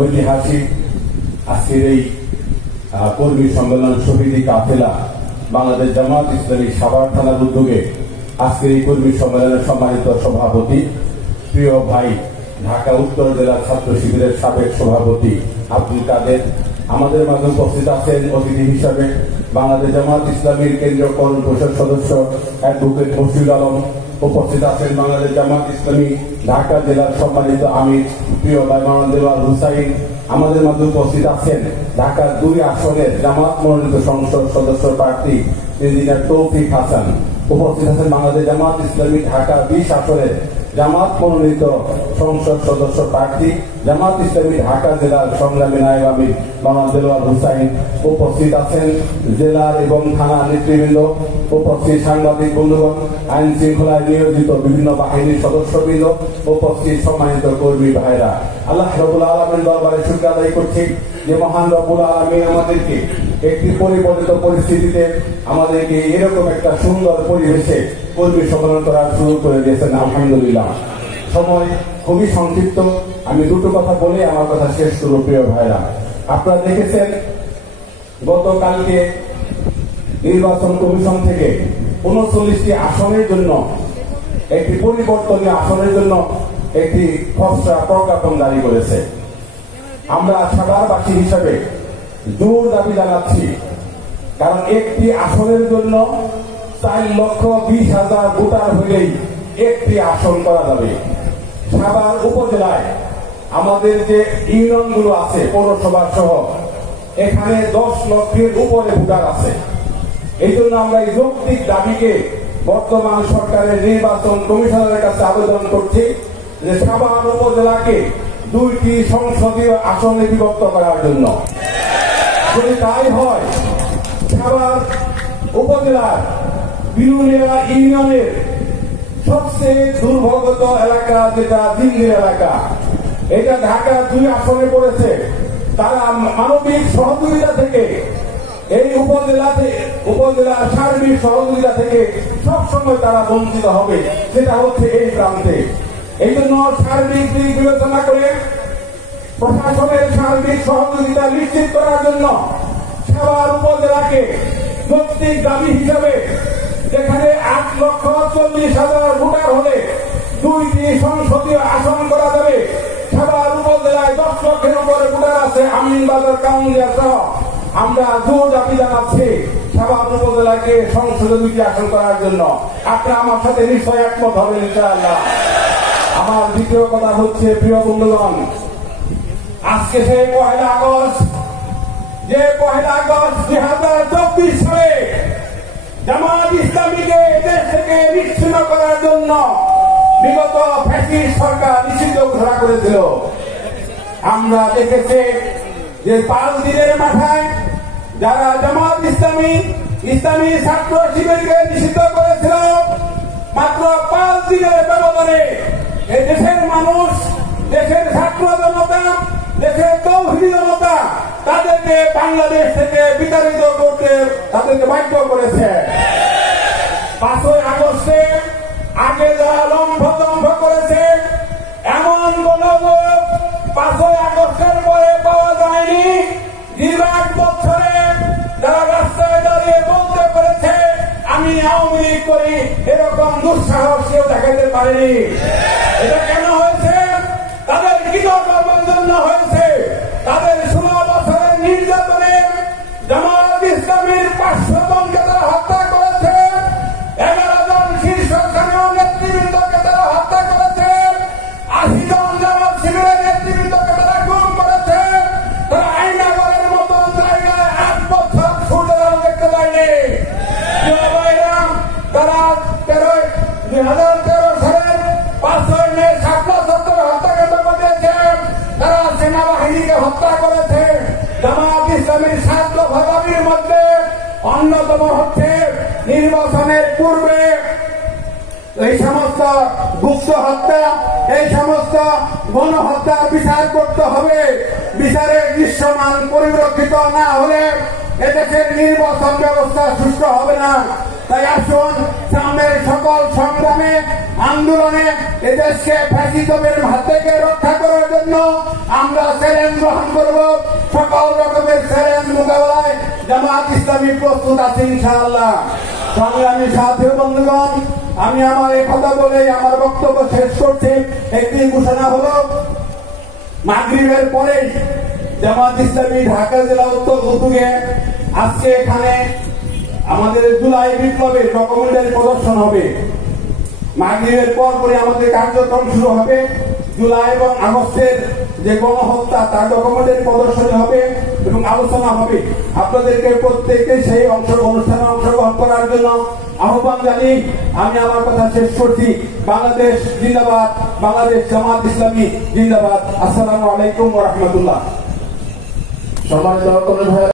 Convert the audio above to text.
ঐতিহাসিক আজকের এই কর্মী সম্মেলন শহীদি কাফেলা বাংলাদেশ জামাত ইসলামী সাভার থানার উদ্যোগে আজকের এই কর্মী সম্মেলনের সম্মানিত সভাপতি প্রিয় ভাই ঢাকা উত্তর জেলা ছাত্র শিবিরের সাবেক সভাপতি আব্দুল কাদের, আমাদের মাঝে উপস্থিত আছেন অতিথি হিসাবে বাংলাদেশ জামাত ইসলামীর কেন্দ্রীয় কর্মী পরিষদ সদস্য অ্যাডভোকেট মশিউল আলম, উপস্থিত আছেন বাংলাদেশ জামাত ইসলামী ঢাকা জেলার সম্মানিত আমির প্রিয় ভাই মাওলানা দেওয়ার হুসাইন, আমাদের মাঝে উপস্থিত আছেন ঢাকা 2 আসনের জামাত মনোনীত সংসদ সদস্য প্রার্থী ইঞ্জিনিয়ার তৌফিক হাসান, উপস্থিত আছেন বাংলাদেশ জামাত ইসলামী ঢাকা 20 আসনের জামাত মনোনীত সংসদ সদস্য প্রার্থী জামাত ইসলামী ঢাকা জেলার সংগ্রামী নায়েব আমির মাওলানা দেওয়ার হুসাইন, উপস্থিত আছেন জেলার এবং থানা নেতৃবৃন্দ, উপস্থিত সাংবাদিক বন্ধুগণ, আইন শৃঙ্খলায় নিয়োজিত বিভিন্ন বাহিনীর সদস্যবৃন্দ, উপস্থিত সম্মানিত কর্মী ভাইরা, আল্লাহ রাব্বুল আলামিনের দরবারে শুকরিয়া আদায় করছি যে মহান রব্বুল আলামিন আমাদেরকে একটি পরিবর্তিত পরিস্থিতিতে আমাদেরকে এরকম একটা সুন্দর পরিবেশে কর্মী সম্মেলন করার সুযোগ করে দিয়েছেন। আলহামদুলিল্লাহ। সময় খুবই সংক্ষিপ্ত, আমি দুটো কথা বলে আমার কথা শেষ করব। প্রিয় ভাইরা, আপনারা দেখেছেন গতকালকে নির্বাচন কমিশন থেকে 39টি আসনের জন্য একটি পরিবর্তনীয় আসনের জন্য একটি খসড়া প্রজ্ঞাপন জারি করেছে। আমরা সাভারবাসী হিসাবে জোর দাবি জানাচ্ছি, কারণ একটি আসনের জন্য 4,20,000 ভোটার হইলেই একটি আসন করা যাবে। সাভার উপজেলায় আমাদের যে ইউনিয়নগুলো আছে পৌরসভা সহ, এখানে 10 লক্ষের উপরে ভোটার আছে। এই জন্য আমরা এই যৌক্তিক দাবিকে বর্তমান সরকারের নির্বাচন কমিশনের কাছে আবেদন করছি যে সাভার উপজেলাকে 2টি সংসদীয় আসনে বিভক্ত করার জন্য। যদি তাই হয়, সাভার উপজেলার বিরুলিয়া ইউনিয়নের সবচেয়ে দুর্ভোগত এলাকা যেটা দিল্লি এলাকা, এটা ঢাকা 2 আসনে পড়েছে। তারা মানবিক সহযোগিতা থেকে এই উপজেলার সার্বিক সহযোগিতা থেকে সবসময় তারা বঞ্চিত হবে, সেটা হচ্ছে এই প্রান্তে। এই জন্য সার্বিক দিক বিবেচনা করে প্রশাসনের সার্বিক সহযোগিতা নিশ্চিত করার জন্য সাভার উপজেলাকে যৌক্তিক দাবি হিসাবে যেখানে 8,40,000 ভোটার হলে 2টি সংসদীয় আসন করা যাবে, সাভার উপজেলায় 10 লক্ষের উপরে ভোটার আছে, আমিনবাজার কাউন্সিলর সহ। আমরা জোর দাবি জানাচ্ছি সাভার উপজেলাকে সংসদে 2টি আসন করার জন্য। আপনারা আমার সাথে নিশ্চয় একমত হবেন ইনশাআল্লাহ। আমার দ্বিতীয় কথা হচ্ছে, প্রিয় বন্ধুগণ, আজকে সেই 1 আগস্ট, যে 1 আগস্ট 2024 সালে জামাত ইসলামীকে দেশ থেকে বিচ্ছিন্ন করার জন্য বিগত ফ্যাসিস্ট সরকার নিষিদ্ধ ঘোষণা করেছিল। আমরা দেখেছি যে 5 দিনের মাথায় যারা জামাত ইসলামী ছাত্র শিবিরকে নিষিদ্ধ করেছিল, মাত্র 5 দিনের ব্যবধানে এই দেশের মানুষ, দেশের ছাত্র জনতা, দেশের তৌহিদি জনতা তাদেরকে বাংলাদেশ থেকে বিতাড়িত করতে তাদেরকে বাধ্য করেছে। 5 আগস্টে আগে যারা লম্ফ করেছে, এমন কোন লোক 5 আগস্টের পরে পাওয়া যায়নি। দীর্ঘ 8 বছরে যারা রাস্তায় দাঁড়িয়ে বলতে পেরেছে আমি আওয়ামী লীগ করি, এরকম দুঃসাহস কেউ দেখাতে পারেনি। এটা কেন হয়েছে? তাদের কৃতকর্মের জন্য হয়েছে। তাদের 16 বছরের নির্যাতনে জামাত ইসলামীর 500 জনকে তারা হত্যা করেছে, 11 জন শীর্ষস্থানীয় নেতৃবৃন্দকে তারা হত্যা করেছে, 80 জন জামাত শিবিরের নেতৃবৃন্দকে তারা গুম করেছে। তারা আইনাগরের মতো জায়গায় 8 বছর সূর্যের আলো দেখতে পায়নি। তারা 2013 সালের 5 মে শাপলা চত্বরে হত্যাকাণ্ড ঘটিয়েছে। তারা সেনাবাহিনীকে হত্যা করেছে। জামাত ইসলামীর 7 দফা দাবির মধ্যে অন্যতম হচ্ছে নির্বাচনের পূর্বে এই সমস্ত গুপ্ত হত্যা, এই সমস্ত গণহত্যার বিচার করতে হবে। বিচারের দৃশ্যমান পরিলক্ষিত না হলে এদেশের নির্বাচন ব্যবস্থা সুষ্ঠু হবে না। তাই আসুন সামনের সকল সংগ্রামে আন্দোলনে এদেশকে ফ্যাসিজমের হাত থেকে রক্ষা করার জন্য আমরা চ্যালেঞ্জ গ্রহণ করব। সকল রকমের চ্যালেঞ্জ মোকাবেলায় জামাত ইসলামী প্রস্তুত আছে ইনশাআল্লাহ। সংগ্রামী সাথী বন্ধুগণ, আমি আমার এই কথা বলে আমার বক্তব্য শেষ করছি। একটি ঘোষণা হলো, মাগরিবের পরে জামাত ইসলামী ঢাকা জেলা উদ্যোগে আজকে এখানে আমাদের জুলাই বিপ্লবের ডকুমেন্টারি প্রদর্শন হবে। মাগরিবের পর পরে আমাদের কার্যক্রম শুরু হবে। জুলাই এবং আগস্টের যে গণহত্যা তার ডকুমেন্টারি প্রদর্শনী হবে এবং আলোচনা হবে। আপনাদেরকে প্রত্যেককে সেই অনুষ্ঠানে অংশগ্রহণ করার জন্য আহ্বান জানিয়ে আমি আমার কথা শেষ করছি। বাংলাদেশ জিন্দাবাদ, বাংলাদেশ জামাত ইসলামী জিন্দাবাদ। আসসালামু আলাইকুম ওয়া রাহমাতুল্লাহ। সম্মানিত